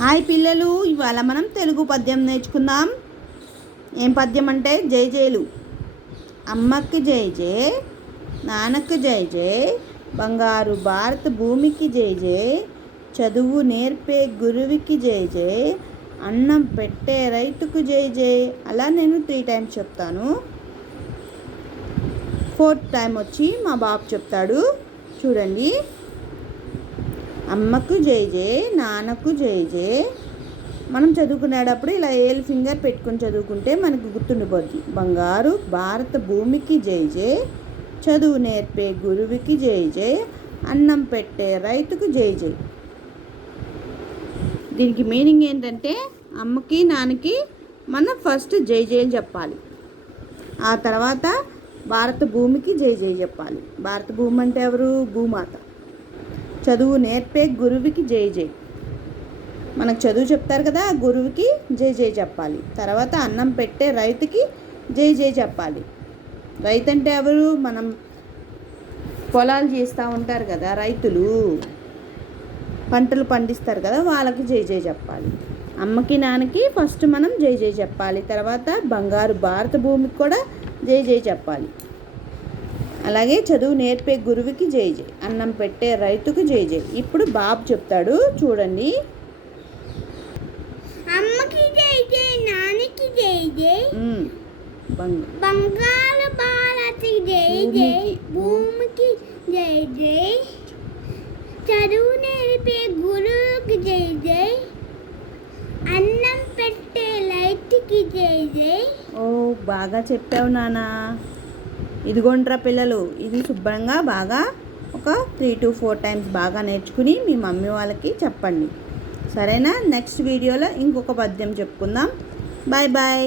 Hi పిల్లలు, ఇవాళ మనం తెలుగు పద్యం నేర్చుకుందాం. ఏం పద్యం అంటే జై జైలు. అమ్మకి జై జై, నాన్నకి జై జై, బంగారు భారత భూమికి జై జై, చదువు నేర్పే గురువుకి జై జై, అన్నం పెట్టే రైతుకు జై జై. అలా నేను 3 టైమ్స్ చెప్తాను. 4th టైం వచ్చి మా బాబు చెప్తాడు. చూడండి. అమ్మకు జై జై, నాన్నకు జై జై. మనం చదువుకునేటప్పుడు ఇలా ఏల్ ఫింగర్ పెట్టుకొని చదువుకుంటే మనకు గుర్తుండిపోద్ది. బంగారు భారత భూమికి జై జై, చదువు నేర్పే గురువుకి జై జై, అన్నం పెట్టే రైతుకు జై జై. దీనికి మీనింగ్ ఏంటంటే అమ్మకి నాన్నకి మనం ఫస్ట్ జై జైలు చెప్పాలి. ఆ తర్వాత భారత భూమికి జై జై చెప్పాలి. భారత భూమి అంటే ఎవరు? భూమాత. చదువు నేర్పే గురువుకి జై జై. మనకు చదువు చెప్తారు కదా, ఆ గురువుకి జై జై చెప్పాలి. తర్వాత అన్నం పెట్టే రైతుకి జై జై చెప్పాలి. రైతు అంటే ఎవరు? మనం పొలాలు చేస్తూ ఉంటారు కదా, రైతులు పంటలు పండిస్తారు కదా, వాళ్ళకి జై జై చెప్పాలి. అమ్మకి నాన్నకి ఫస్ట్ మనం జై జై చెప్పాలి. తర్వాత బంగారు భారత భూమికి కూడా జై జై చెప్పాలి. అలాగే చదువు నేర్పే గురువుకి జై జై, అన్నం పెట్టే రైతుకు జై జై. ఇప్పుడు బాబు చెప్తాడు, చూడండి. అమ్మకి జై జై, నాన్నకి జై జై, బంగారు భారతి జై జై, భూమికి జై జై, చదువు నేర్పే గురువుకి జై జై, అన్నం పెట్టే రైతుకి జై జై. ఓ, బాగా చెప్పావు నాన్న. ఇదిగోండ్రా పిల్లలు, ఇది శుభ్రంగా బాగా ఒక 3 to 4 టైమ్స్ బాగా నేర్చుకుని మీ మమ్మీ వాళ్ళకి చెప్పండి. సరేనా? నెక్స్ట్ వీడియోలో ఇంకొక పద్యం చెప్పుకుందాం. Bye bye.